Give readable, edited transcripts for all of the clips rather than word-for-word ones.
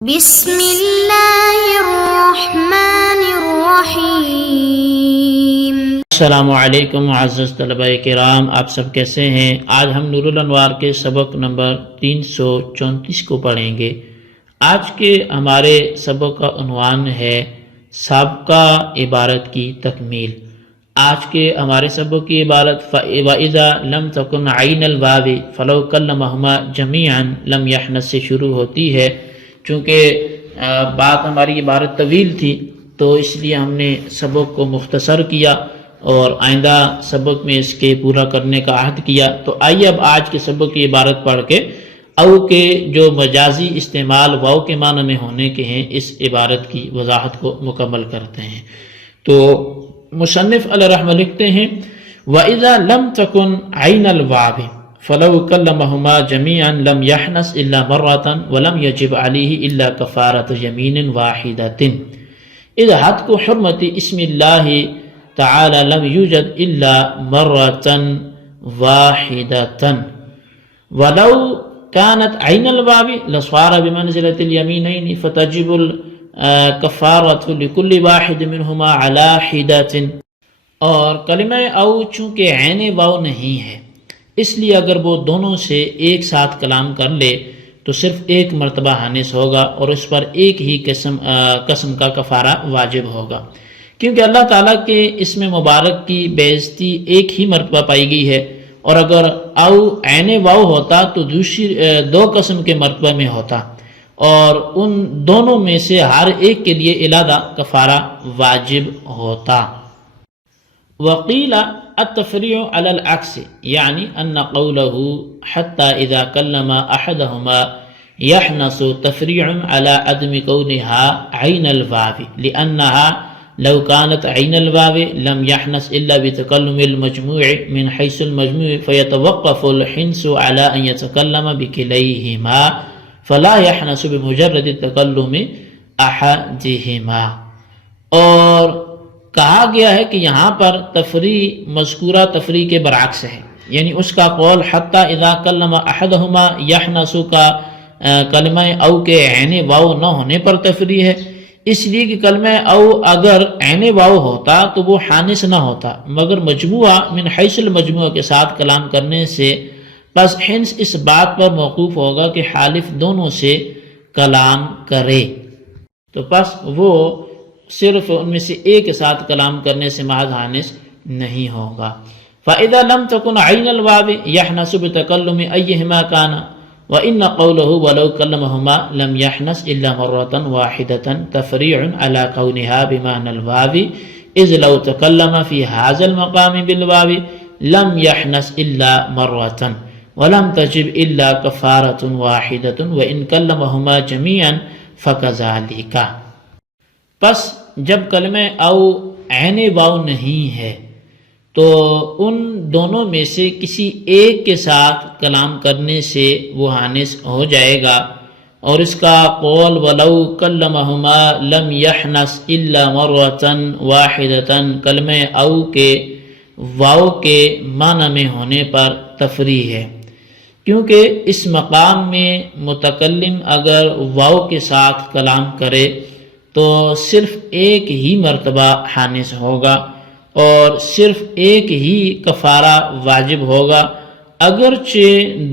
بسم اللہ الرحمن الرحیم۔ السلام علیکم معزز طلبہ کرام، آپ سب کیسے ہیں؟ آج ہم نور الانوار کے سبق نمبر 334 کو پڑھیں گے۔ آج کے ہمارے سبق کا عنوان ہے سابقہ عبارت کی تکمیل۔ آج کے ہمارے سبق کی عبارت وَإِذَا لَمْ تَكُنْ عَيْنَ الْوَاوِ فَلَوْ كَلَّمَهُمَا جَمِيعًا لَمْ يَحْنَث سے شروع ہوتی ہے۔ چونکہ بات ہماری عبارت طویل تھی تو اس لیے ہم نے سبق کو مختصر کیا اور آئندہ سبق میں اس کے پورا کرنے کا عہد کیا۔ تو آئیے اب آج کے سبق کی عبارت پڑھ کے او کے جو مجازی استعمال واو کے معنی میں ہونے کے ہیں اس عبارت کی وضاحت کو مکمل کرتے ہیں۔ تو مصنف علیہ رحمہ لکھتے ہیں وَإِذَا لَمْ تَكُنْ عَيْنَ الْوَاوِ فَلَوْ كَلَّمَهُمَا جَمِيعًا لَمْ يَحْنَث إِلَّا مَرَّةً وَلَمْ يَجِبْ عَلَيْهِ إِلَّا كَفَارَةُ يَمِينٍ وَاحِدَةٍ إِذْ حَتْكُ حُرْمَةِ اسم الله تعالى لم يوجد إلا مرة واحدة ولو كانت عين الواو لصار بمنزلة اليمينين فتجب الكفارة لكل واحد منهما على حدة۔ اور کلمہ او چونکہ عین واو نہیں ہے اس لیے اگر وہ دونوں سے ایک ساتھ کلام کر لے تو صرف ایک مرتبہ حانث ہوگا اور اس پر ایک ہی قسم کا کفارہ واجب ہوگا، کیونکہ اللہ تعالیٰ کے اسم مبارک کی بےعزتی ایک ہی مرتبہ پائی گئی ہے، اور اگر او عین واو ہوتا تو دوسری دو قسم کے مرتبہ میں ہوتا اور ان دونوں میں سے ہر ایک کے لیے علیحدہ کفارہ واجب ہوتا۔ وقیل التفریع علی العکس یعنی ان قوله حتی اذا کلم احدهما يحنث تفریع علی عدم کونها عین الواو لأنها لو كانت عین الواو لم يحنث الا بتکلم المجموع من حيث المجموع فيتوقف الحنث على ان يتكلم بكليهما فلا يحنث بمجرد تکلم احدهما۔ اور کہا گیا ہے کہ یہاں پر تفریع مذکورہ تفریع کے برعکس ہے، یعنی اس کا قول حتی اذا کلم احدہما یحنث کا کلمہ او کے عین واو نہ ہونے پر تفریع ہے، اس لیے کہ کلمہ او اگر عین واو ہوتا تو وہ حانث نہ ہوتا، مگر مجموعہ من حیث المجموعہ کے ساتھ کلام کرنے سے پس حنث اس بات پر موقوف ہوگا کہ حالف دونوں سے کلام کرے، تو پس وہ صرف ان میں سے ایک کے ساتھ کلام کرنے سے محض حانث نہیں ہوگا۔ فَإِذَا لَمْ تَكُنْ عَيْنَ الْوَاوِ يَحْنَثُ بِتَكَلُّمِ أَيِّهِمَا كَانَ وَإِنَّ قَوْلَهُ وَلَوْ كَلَّمَهُمَا لَمْ يَحْنَث إِلَّا مَرَّةً وَاحِدَةً تَفْرِيعٌ عَلَى كَوْنِهَا بِمَعْنَى الْوَاوِ إِذْ لَوْ تَكَلَّمَ فِي هَذَا الْمَقَامِ بِالْوَاوِ لَمْ يَحْنَث إِلَّا مَرَّةً وَلَمْ تَجِبْ إِلَّا كَفَارَةٌ وَاحِدَةٌ وَإِنْ كَلَّمَهُمَا جَمِيعًا فَكَذَلِكَ۔ پس جب کلمہ او عین واو نہیں ہے تو ان دونوں میں سے کسی ایک کے ساتھ کلام کرنے سے وہ حانث ہو جائے گا، اور اس کا قول وَلَوْ كَلَّمَهُمَا لَمْ يَحْنَث إِلَّا مَرَّةً وَاحِدَةً کلمہ او کے واو کے معنی میں ہونے پر تفریع ہے، کیونکہ اس مقام میں متکلم اگر واو کے ساتھ کلام کرے تو صرف ایک ہی مرتبہ حانث ہوگا اور صرف ایک ہی کفارہ واجب ہوگا، اگرچہ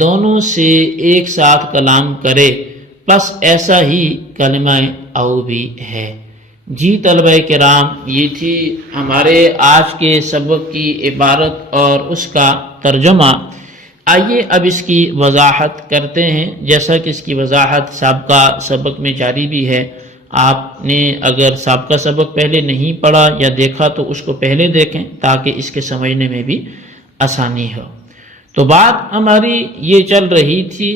دونوں سے ایک ساتھ کلام کرے، پس ایسا ہی کلمہ او بھی ہے۔ جی طلبہ کرام، یہ تھی ہمارے آج کے سبق کی عبارت اور اس کا ترجمہ۔ آئیے اب اس کی وضاحت کرتے ہیں، جیسا کہ اس کی وضاحت سابقہ سبق میں جاری بھی ہے۔ آپ نے اگر سابقہ سبق پہلے نہیں پڑھا یا دیکھا تو اس کو پہلے دیکھیں تاکہ اس کے سمجھنے میں بھی آسانی ہو۔ تو بات ہماری یہ چل رہی تھی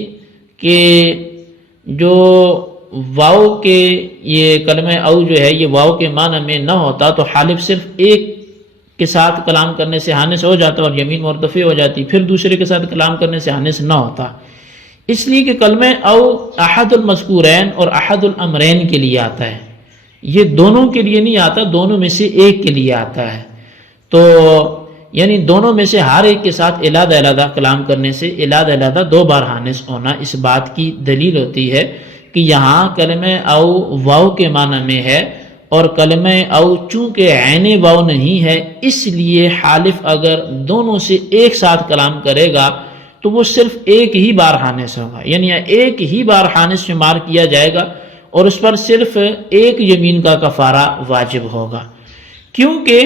کہ جو واو کے یہ کلمہ او جو ہے یہ واو کے معنی میں نہ ہوتا تو حالف صرف ایک کے ساتھ کلام کرنے سے حانث ہو جاتا اور یمین مرتفع ہو جاتی، پھر دوسرے کے ساتھ کلام کرنے سے حانث نہ ہوتا، اس لیے کہ کلمہ او احد المذکورین اور احد الامرین کے لیے آتا ہے، یہ دونوں کے لیے نہیں آتا، دونوں میں سے ایک کے لیے آتا ہے، تو یعنی دونوں میں سے ہر ایک کے ساتھ علیحدہ کلام کرنے سے علیحدہ دو بار حانث ہونا اس بات کی دلیل ہوتی ہے کہ یہاں کلمہ او واو کے معنی میں ہے، اور کلمہ او چونکہ عین واو نہیں ہے، اس لیے حالف اگر دونوں سے ایک ساتھ کلام کرے گا تو وہ صرف ایک ہی بار حانث ہوگا، یعنی ایک ہی بار حانث شمار کیا جائے گا اور اس پر صرف ایک یمین کا کفارہ واجب ہوگا، کیونکہ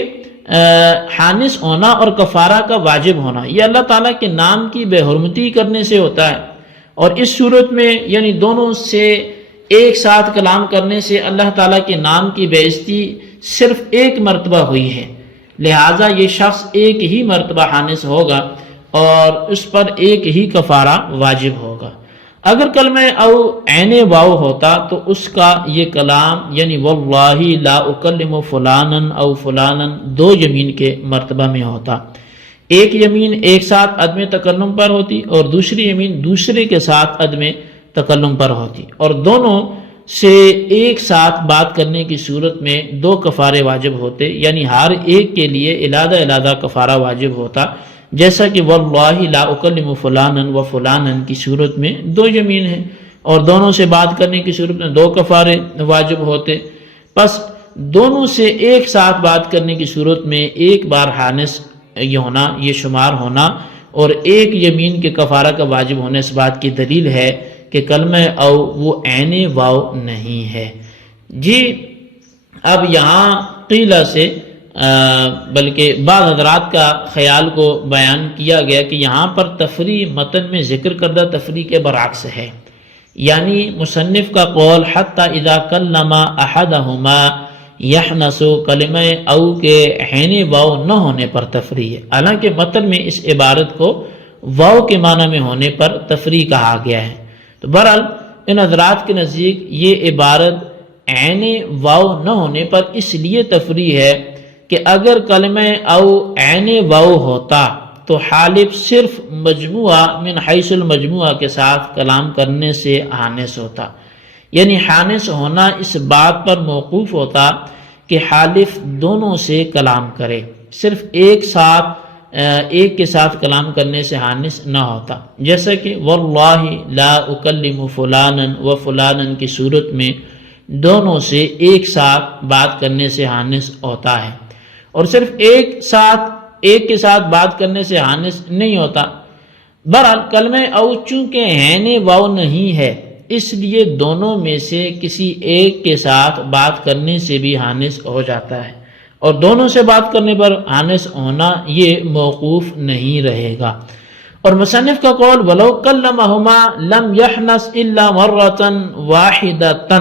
حانث ہونا اور کفارہ کا واجب ہونا یہ اللہ تعالیٰ کے نام کی بے حرمتی کرنے سے ہوتا ہے، اور اس صورت میں یعنی دونوں سے ایک ساتھ کلام کرنے سے اللہ تعالیٰ کے نام کی بے عزتی صرف ایک مرتبہ ہوئی ہے، لہٰذا یہ شخص ایک ہی مرتبہ حانث ہوگا اور اس پر ایک ہی کفارہ واجب ہوگا۔ اگر کلمہ او عین واو ہوتا تو اس کا یہ کلام یعنی واللہ لا اکلم فلانا او فلانا دو یمین کے مرتبہ میں ہوتا، ایک یمین ایک ساتھ عدم تکلم پر ہوتی اور دوسری یمین دوسرے کے ساتھ عدم تکلم پر ہوتی، اور دونوں سے ایک ساتھ بات کرنے کی صورت میں دو کفارے واجب ہوتے، یعنی ہر ایک کے لیے علیحدہ علیحدہ کفارہ واجب ہوتا، جیسا کہ واللہ لا اکلم فلانا و فلانا کی صورت میں دو یمین ہے اور دونوں سے بات کرنے کی صورت میں دو کفارے واجب ہوتے، پس دونوں سے ایک ساتھ بات کرنے کی صورت میں ایک بار حانث یہ ہونا یہ شمار ہونا اور ایک یمین کے کفارہ کا واجب ہونے اس بات کی دلیل ہے کہ کلمہ او وہ عین واو نہیں ہے۔ جی اب یہاں قیلہ سے بلکہ بعض حضرات کا خیال کو بیان کیا گیا کہ یہاں پر تفریح متن میں ذکر کردہ تفریح کے برعکس ہے، یعنی مصنف کا قول حتی اذا کلم احدہما یحنس کلمہ او کے عین واو نہ ہونے پر تفریح ہے، حالانکہ متن میں اس عبارت کو واو کے معنی میں ہونے پر تفریح کہا گیا ہے۔ تو بہرحال ان حضرات کے نزدیک یہ عبارت عین واو نہ ہونے پر اس لیے تفریح ہے کہ اگر کلمہ او عین واو ہوتا تو حالف صرف مجموعہ من حیث المجموعہ کے ساتھ کلام کرنے سے حانث ہوتا، یعنی حانث ہونا اس بات پر موقوف ہوتا کہ حالف دونوں سے کلام کرے، صرف ایک کے ساتھ کلام کرنے سے حانث نہ ہوتا، جیسا کہ واللہ لا اکلم فلانا و فلانا کی صورت میں دونوں سے ایک ساتھ بات کرنے سے حانث ہوتا ہے، اور صرف ایک کے ساتھ بات کرنے سے حانث نہیں ہوتا۔ بہرحال کلمہ او چونکہ عین واو نہیں ہے اس لیے دونوں میں سے کسی ایک کے ساتھ بات کرنے سے بھی حانث ہو جاتا ہے، اور دونوں سے بات کرنے پر حانث ہونا یہ موقوف نہیں رہے گا۔ اور مصنف کا قول ولو کلمہما لم یحنث الا مرۃ واحدۃ،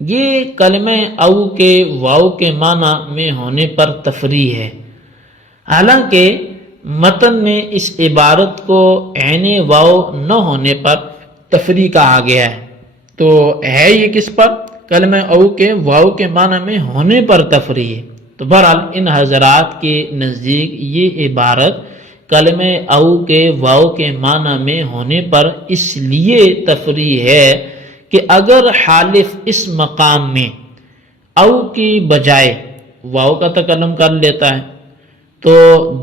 یہ کلمہ او کے واو کے معنی میں ہونے پر تفریح ہے، حالانکہ متن میں اس عبارت کو عین واو نہ ہونے پر تفریح کہا گیا ہے، تو ہے یہ کس پر؟ کلمہ او کے واو کے معنی میں ہونے پر تفریح ہے۔ تو بہرحال ان حضرات کے نزدیک یہ عبارت کلمہ او کے واو کے معنی میں ہونے پر اس لیے تفریح ہے کہ اگر حالف اس مقام میں او کی بجائے واو کا تکلم کر لیتا ہے تو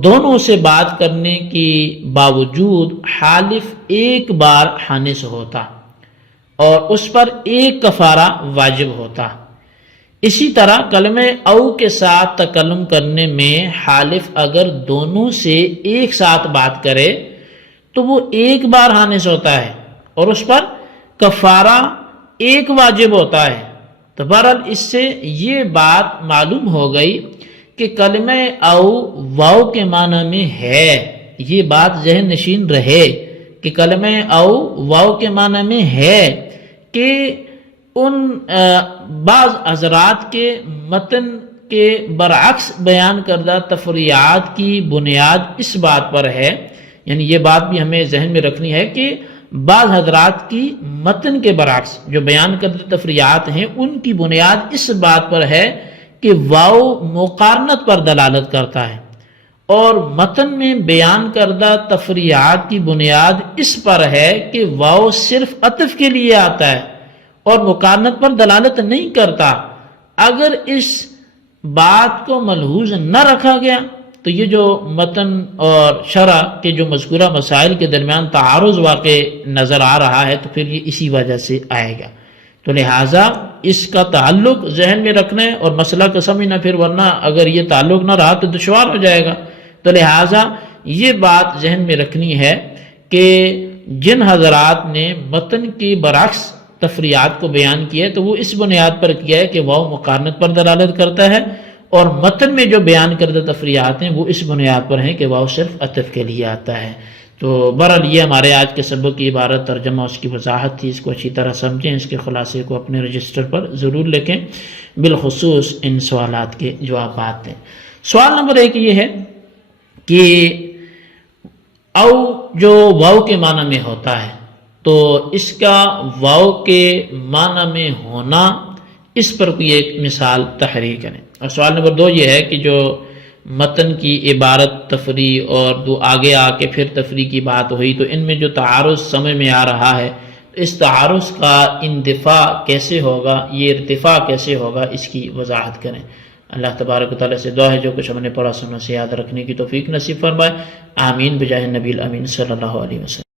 دونوں سے بات کرنے کی باوجود حالف ایک بار حانث ہوتا اور اس پر ایک کفارہ واجب ہوتا۔ اسی طرح کلمہ او کے ساتھ تکلم کرنے میں حالف اگر دونوں سے ایک ساتھ بات کرے تو وہ ایک بار حانث ہوتا ہے اور اس پر کفارہ ایک واجب ہوتا ہے۔ تو بہرحال اس سے یہ بات معلوم ہو گئی کہ کلمہ او واو کے معنی میں ہے، یہ بات ذہن نشین رہے کہ کلمہ او واو کے معنی میں ہے، کہ ان بعض حضرات کے متن کے برعکس بیان کردہ تفریعات کی بنیاد اس بات پر ہے، یعنی یہ بات بھی ہمیں ذہن میں رکھنی ہے کہ بعض حضرات کی متن کے برعکس جو بیان کردہ تفریعات ہیں ان کی بنیاد اس بات پر ہے کہ واو مقارنت پر دلالت کرتا ہے، اور متن میں بیان کردہ تفریعات کی بنیاد اس پر ہے کہ واو صرف عطف کے لیے آتا ہے اور مقارنت پر دلالت نہیں کرتا۔ اگر اس بات کو ملحوظ نہ رکھا گیا تو یہ جو متن اور شرح کے جو مذکورہ مسائل کے درمیان تعارض واقع نظر آ رہا ہے تو پھر یہ اسی وجہ سے آئے گا. تو لہٰذا اس کا تعلق ذہن میں رکھنا ہے اور مسئلہ کا سمجھنا، پھر ورنہ اگر یہ تعلق نہ رہا تو دشوار ہو جائے گا. تو لہٰذا یہ بات ذہن میں رکھنی ہے کہ جن حضرات نے متن کی برعکس تفریعات کو بیان کیا ہے تو وہ اس بنیاد پر کیا ہے کہ واو مقارنت پر دلالت کرتا ہے، اور متن میں جو بیان کردہ تفریعات ہیں وہ اس بنیاد پر ہیں کہ واو صرف عطف کے لیے آتا ہے. تو بہرحال یہ ہمارے آج کے سبق کی عبارت ترجمہ اس کی وضاحت تھی. اس کو اچھی طرح سمجھیں، اس کے خلاصے کو اپنے رجسٹر پر ضرور لکھیں، بالخصوص ان سوالات کے جوابات دیں. سوال نمبر 1 یہ ہے کہ او جو واو کے معنی میں ہوتا ہے تو اس کا واو کے معنی میں ہونا، اس پر کوئی ایک مثال تحریر کریں. اور سوال نمبر 2 یہ ہے کہ جو متن کی عبارت تفریع اور دو آگے آ کے پھر تفریع کی بات ہوئی تو ان میں جو تعارض سمجھ میں آ رہا ہے اس تعارض کا اندفاع کیسے ہوگا، یہ ارتفاع کیسے ہوگا، اس کی وضاحت کریں. اللہ تبارک و تعالیٰ سے دعا ہے جو کچھ ہم نے پڑھا سنوں سے یاد رکھنے کی توفیق نصیب فرمائے. آمین بجاہ نبی الامین صلی اللہ علیہ وسلم.